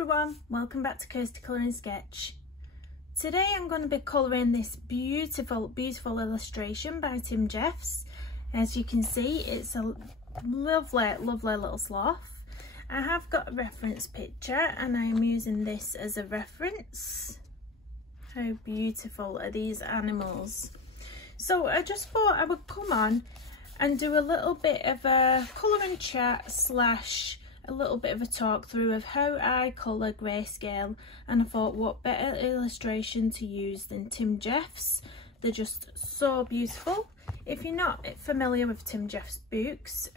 everyone, welcome back to Kirsty Colouring Sketch. Today I'm going to be colouring this beautiful illustration by timjeffs. As you can see, it's a lovely little sloth. I have got a reference picture and I am using this as a reference. How beautiful are these animals? So I just thought I would come on and do a little bit of a colouring chat slash a little bit of a talk through of how I colour Greyscale, and I thought what better illustration to use than timjeffs. They're just so beautiful. If you're not familiar with timjeffs books,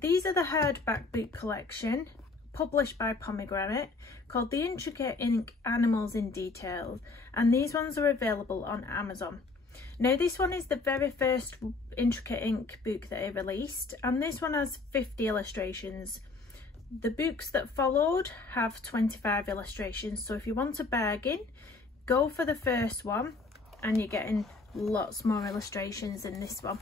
these are the hardback book collection published by Pomegranate called The Intricate Ink Animals in Detail, and these ones are available on Amazon. Now this one is the very first Intricate Ink book that I released, and this one has 50 illustrations. The books that followed have 25 illustrations, so if you want a bargain, go for the first one and you're getting lots more illustrations than this one.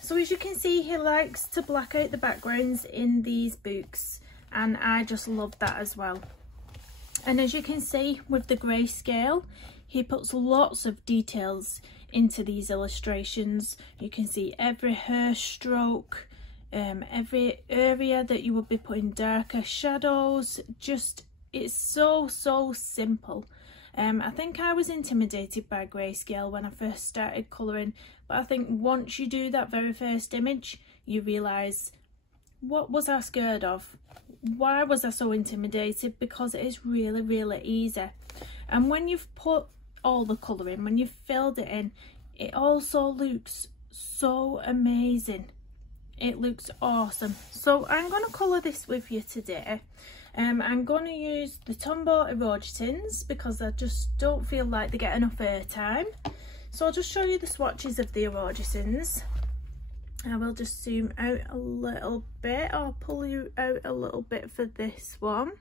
So as you can see, he likes to black out the backgrounds in these books, and I just love that as well. And as you can see with the Greyscale, he puts lots of details into these illustrations. You can see every hair stroke, every area that you would be putting darker shadows. Just, it's so simple. I think I was intimidated by Greyscale when I first started colouring, but I think once you do that very first image, you realise, what was I scared of? Why was I so intimidated? Because it is really easy. And when you've put all the colour in, when you've filled it in, it also looks so amazing. It looks awesome. So I'm going to colour this with you today. I'm going to use the Tombow Orangutans because I just don't feel like they get enough airtime. So I'll just show you the swatches of the Orangutans. I will just zoom out a little bit. I'll pull you out a little bit for this one.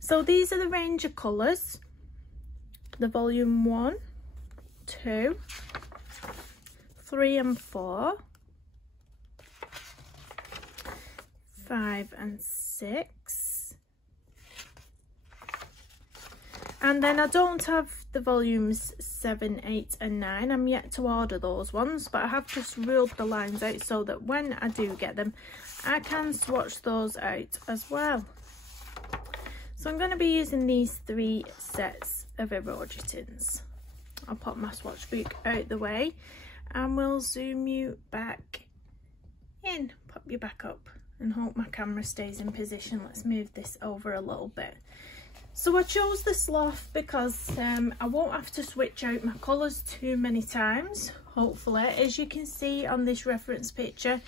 So these are the range of colours. The volume 1, 2, 3 and 4. 5 and 6, and then I don't have the volumes 7, 8 and 9. I'm yet to order those ones, but I have just ruled the lines out so that when I do get them, I can swatch those out as well. So I'm going to be using these 3 sets of Orangutans. I'll pop my swatch book out the way and we'll zoom you back in, pop you back up, and hope my camera stays in position. Let's move this over a little bit. So I chose the sloth because I won't have to switch out my colours too many times, hopefully. As you can see on this reference picture,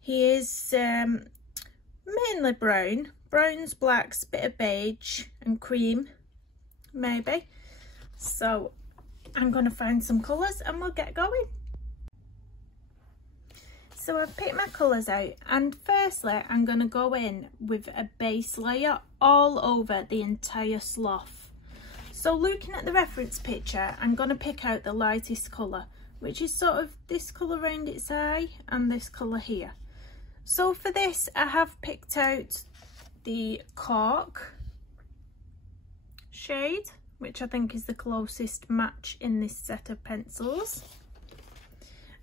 he is mainly brown. Browns, blacks, bit of beige and cream, maybe. So I'm going to find some colours and we'll get going. So I've picked my colours out, and firstly I'm going to go in with a base layer all over the entire sloth. So looking at the reference picture, I'm going to pick out the lightest colour, which is sort of this colour around its eye and this colour here. So for this I have picked out the cork shade, which I think is the closest match in this set of pencils,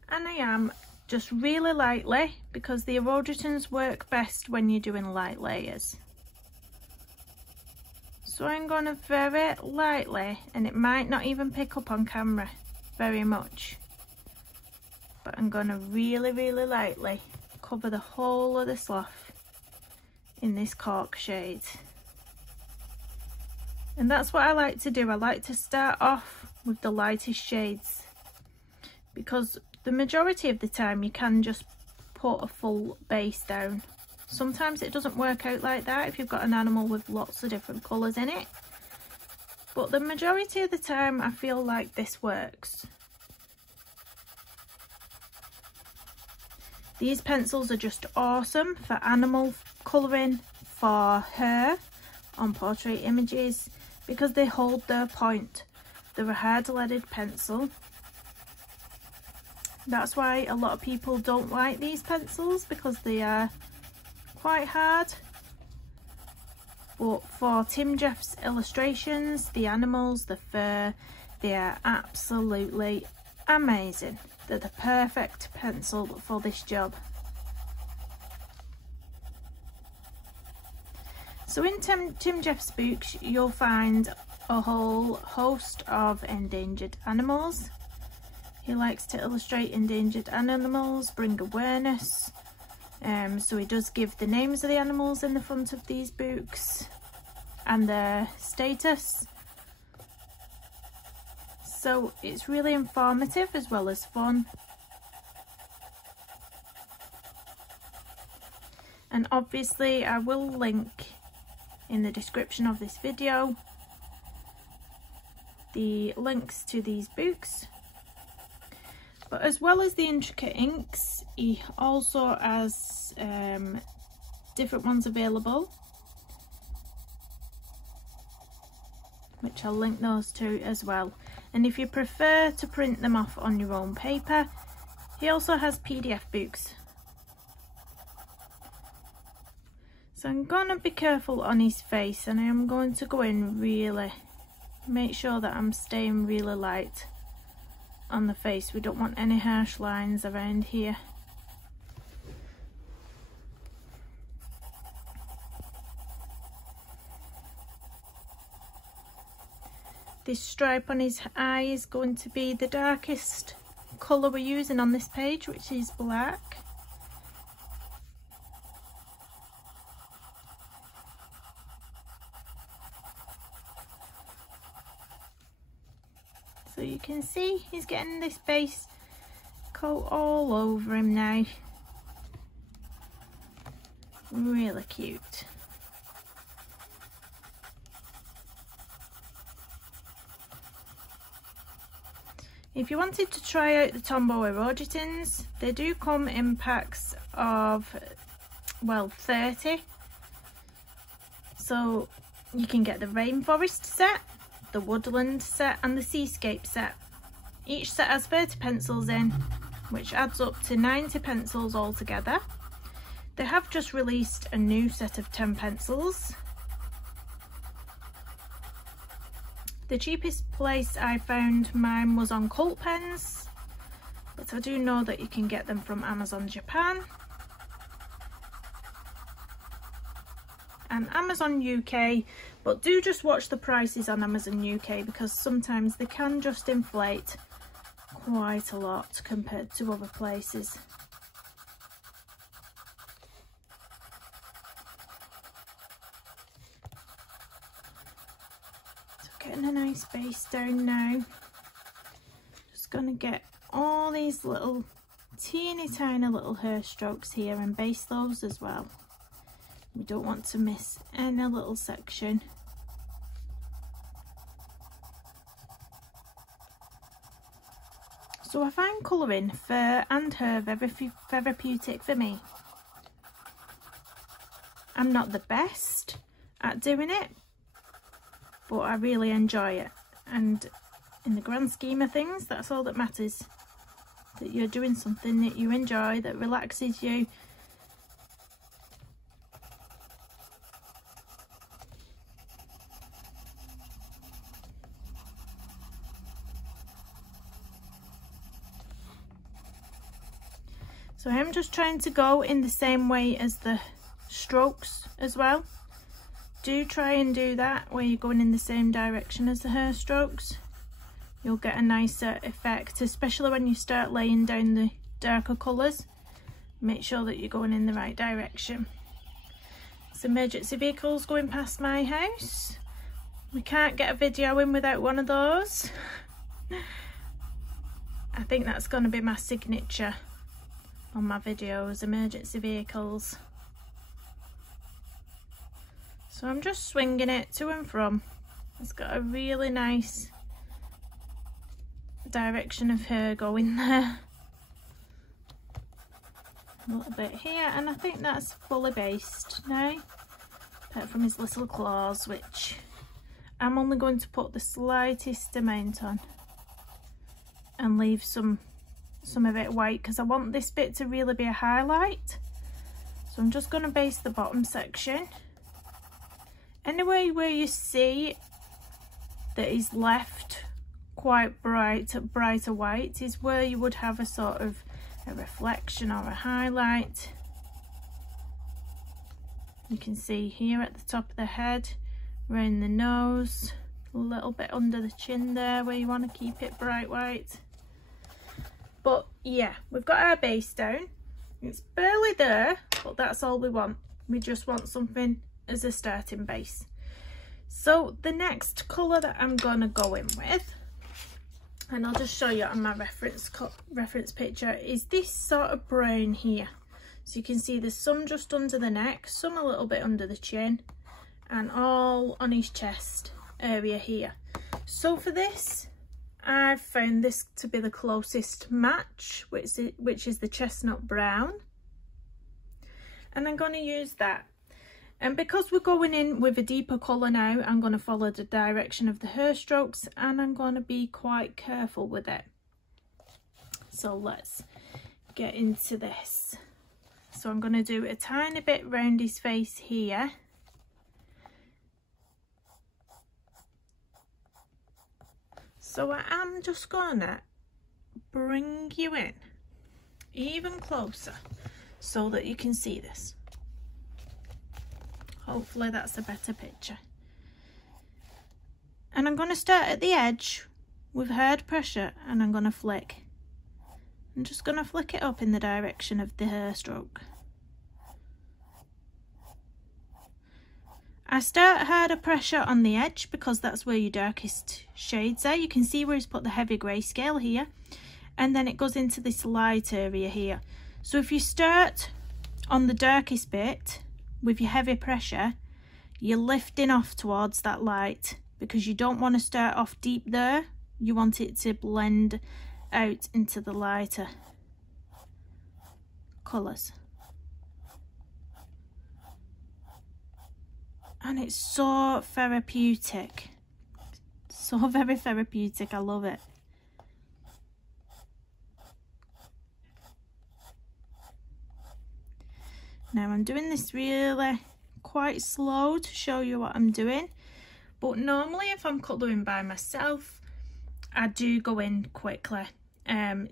and I am just really lightly, because the Orangutans work best when you're doing light layers. So I'm going to very lightly, and it might not even pick up on camera very much, but I'm going to really lightly cover the whole of the sloth in this cork shade. And that's what I like to do. I like to start off with the lightest shades, because the majority of the time you can just put a full base down. Sometimes it doesn't work out like that if you've got an animal with lots of different colours in it, but the majority of the time I feel like this works. These pencils are just awesome for animal colouring, for hair, on portrait images, because they hold their point. They're a hard-leaded pencil. That's why a lot of people don't like these pencils, because they are quite hard. but for Tim Jeffs illustrations, the animals, the fur, they are absolutely amazing. They're the perfect pencil for this job. So in Tim Jeffs books, you'll find a whole host of endangered animals. He likes to illustrate endangered animals, bring awareness. So he does give the names of the animals in the front of these books and their status. So it's really informative as well as fun. And obviously I will link in the description of this video the links to these books. But as well as the intricate inks, he also has different ones available, which I'll link those to as well. And if you prefer to print them off on your own paper, he also has PDF books. So I'm going to be careful on his face, and I am going to go in really, make sure that I'm staying really light on the face. We don't want any harsh lines around here. This stripe on his eye is going to be the darkest colour we're using on this page, which is black. So you can see he's getting this base coat all over him now. Really cute. If you wanted to try out the Tombow Erogitins, they do come in packs of, well, 30. So you can get the Rainforest set, the Woodland set and the Seascape set. Each set has 30 pencils in, which adds up to 90 pencils altogether. They have just released a new set of 10 pencils. The cheapest place I found mine was on Cult Pens, but I do know that you can get them from Amazon Japan and Amazon UK, but do just watch the prices on Amazon UK because sometimes they can just inflate quite a lot compared to other places. Getting a nice base down now. Just going to get all these little teeny tiny little hair strokes here and base those as well. We don't want to miss any little section. So I find colouring fur and hair very therapeutic for me. I'm not the best at doing it, but I really enjoy it, and in the grand scheme of things, that's all that matters, that you're doing something that you enjoy, that relaxes you. So I'm just trying to go in the same way as the strokes as well. Do try and do that where you're going in the same direction as the hair strokes. You'll get a nicer effect, especially when you start laying down the darker colours. Make sure that you're going in the right direction. It's emergency vehicles going past my house. We can't get a video in without one of those. I think that's going to be my signature on my videos, emergency vehicles. So I'm just swinging it to and from. It's got a really nice direction of hair going there. A little bit here, and I think that's fully based now, apart from his little claws, which I'm only going to put the slightest amount on and leave some of it white because I want this bit to really be a highlight. So I'm just going to base the bottom section. anywhere where you see that is left quite brighter white is where you would have a sort of a reflection or a highlight. You can see here at the top of the head, around the nose, a little bit under the chin there where you want to keep it bright white. But yeah, we've got our base down. It's barely there, but that's all we want. We just want something as a starting base. So the next colour that I'm going to go in with, and I'll just show you on my reference picture, is this sort of brown here. So you can see there's some just under the neck, some a little bit under the chin, and all on his chest area here. So for this, I've found this to be the closest match, which is the chestnut brown, and I'm going to use that. And because we're going in with a deeper colour now, I'm going to follow the direction of the hair strokes, and I'm going to be quite careful with it. So let's get into this. So I'm going to do a tiny bit round his face here. So I am just going to bring you in even closer so that you can see this. Hopefully that's a better picture. And I'm going to start at the edge with hard pressure, and I'm going to flick. I'm just going to flick it up in the direction of the hair stroke. I start harder pressure on the edge because that's where your darkest shades are. You can see where he's put the heavy Greyscale here, and then it goes into this light area here. So if you start on the darkest bit with your heavy pressure, you're lifting off towards that light because you don't want to start off deep there. You want it to blend out into the lighter colours. And it's so therapeutic. So very therapeutic, I love it. Now I'm doing this really quite slow to show you what I'm doing. But normally if I'm colouring by myself, I do go in quickly.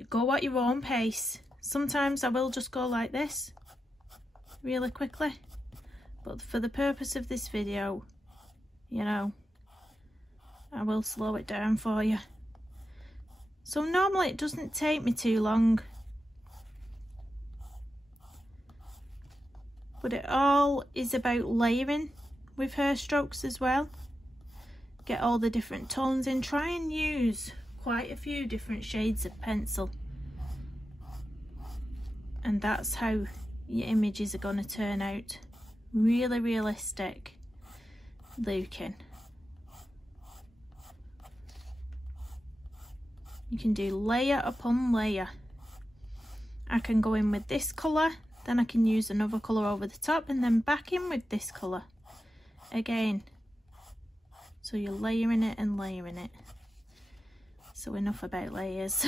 Go at your own pace. Sometimes I will just go like this, really quickly. But for the purpose of this video, you know, I will slow it down for you. So normally it doesn't take me too long. But it all is about layering with hair strokes as well. Get all the different tones in. Try and use quite a few different shades of pencil. And that's how your images are going to turn out. Really realistic looking. You can do layer upon layer. I can go in with this colour, then I can use another colour over the top, and then back in with this colour again. So you're layering it and layering it. So enough about layers.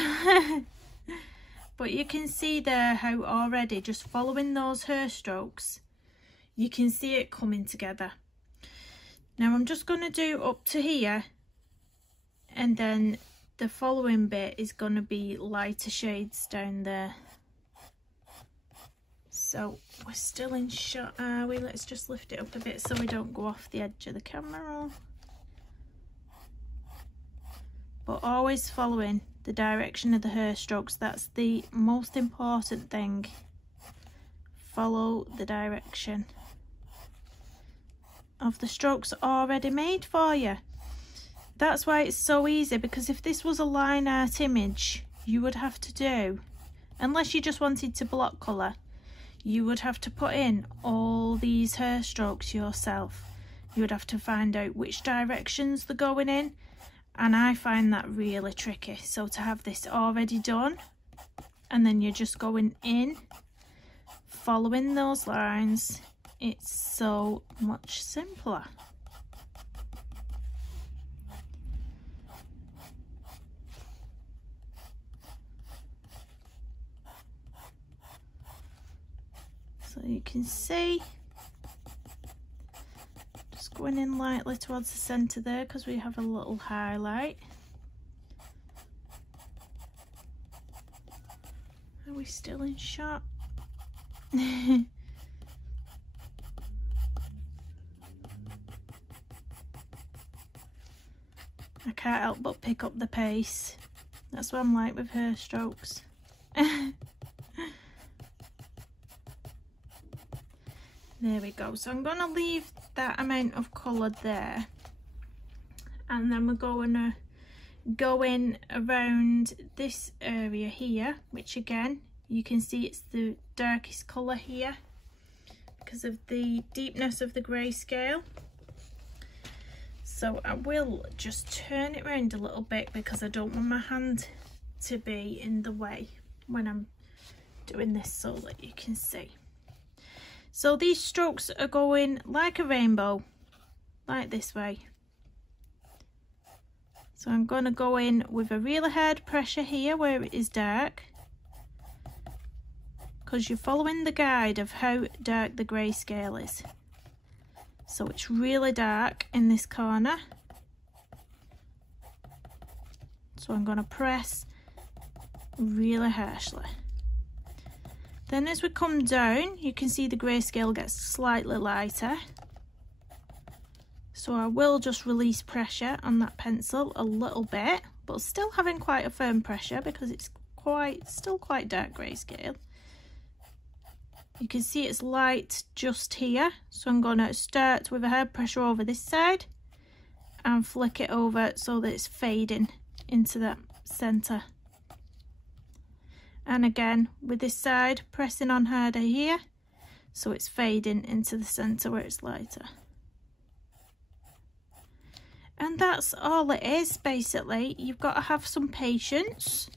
But you can see there how already just following those hair strokes, you can see it coming together. Now I'm just going to do up to here, and then the following bit is going to be lighter shades down there. So we're still in shot, are we? Let's just lift it up a bit so we don't go off the edge of the camera. But always following the direction of the hair strokes. That's the most important thing. Follow the direction of the strokes already made for you. That's why it's so easy, because if this was a line art image, you would have to do, unless you just wanted to block colour, you would have to put in all these hair strokes yourself. You would have to find out which directions they're going in, and I find that really tricky. So to have this already done, and then you're just going in, following those lines, it's so much simpler. So you can see, just Going in lightly towards the centre there because we have a little highlight. Are we still in shot? I can't help but pick up the pace. That's what I'm like with her strokes. There we go. So I'm going to leave that amount of colour there. And then we're going to go in around this area here, which again, you can see it's the darkest colour here because of the deepness of the grayscale. So I will just turn it around a little bit because I don't want my hand to be in the way when I'm doing this, so that you can see. So these strokes are going like a rainbow, like this way. So I'm going to go in with a really hard pressure here where it is dark, because you're following the guide of how dark the grayscale is. So it's really dark in this corner. So I'm going to press really harshly. Then as we come down, you can see the grayscale gets slightly lighter. So I will just release pressure on that pencil a little bit, but still having quite a firm pressure because it's still quite dark grayscale. You can see it's light just here, so I'm going to start with a hard pressure over this side and flick it over so that it's fading into that centre. And again with this side, pressing on harder here so it's fading into the centre where it's lighter. And that's all it is basically. You've got to have some patience.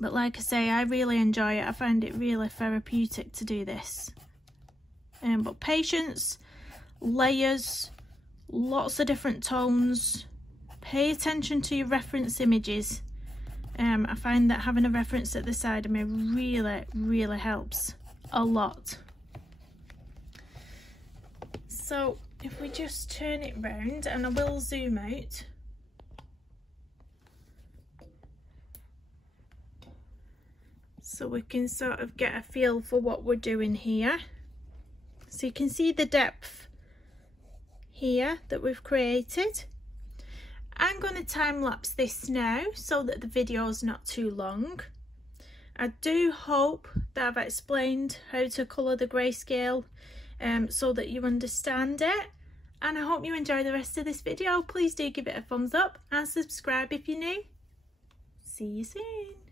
But like I say, I really enjoy it. I find it really therapeutic to do this. But patience, layers, lots of different tones. Pay attention to your reference images. I find that having a reference at the side of me really helps a lot. So if we just turn it round, and I will zoom out. So we can sort of get a feel for what we're doing here. So you can see the depth here that we've created. I'm going to time lapse this now so that the video is not too long. I do hope that I've explained how to colour the grayscale so that you understand it. And I hope you enjoy the rest of this video. Please do give it a thumbs up and subscribe if you're new. See you soon.